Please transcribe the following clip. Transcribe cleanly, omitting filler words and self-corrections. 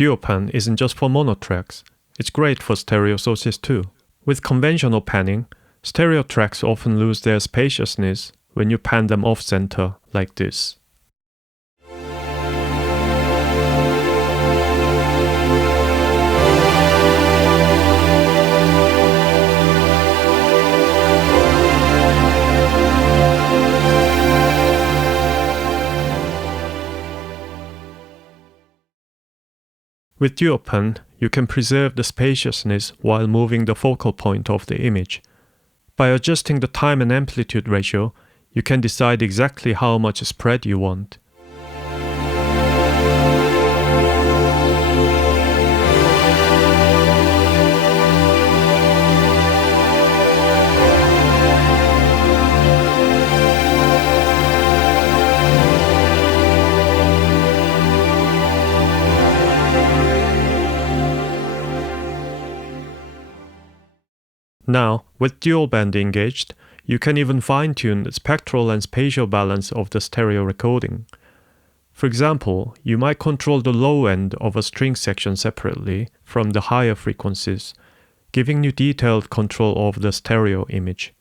DUOPAN isn't just for mono tracks, it's great for stereo sources too. With conventional panning, stereo tracks often lose their spaciousness when you pan them off-center like this. With DUOPAN, you can preserve the spaciousness while moving the focal point of the image. By adjusting the time and amplitude ratio, you can decide exactly how much spread you want. Now, with dual band engaged, you can even fine-tune the spectral and spatial balance of the stereo recording. For example, you might control the low end of a string section separately from the higher frequencies, giving you detailed control of the stereo image.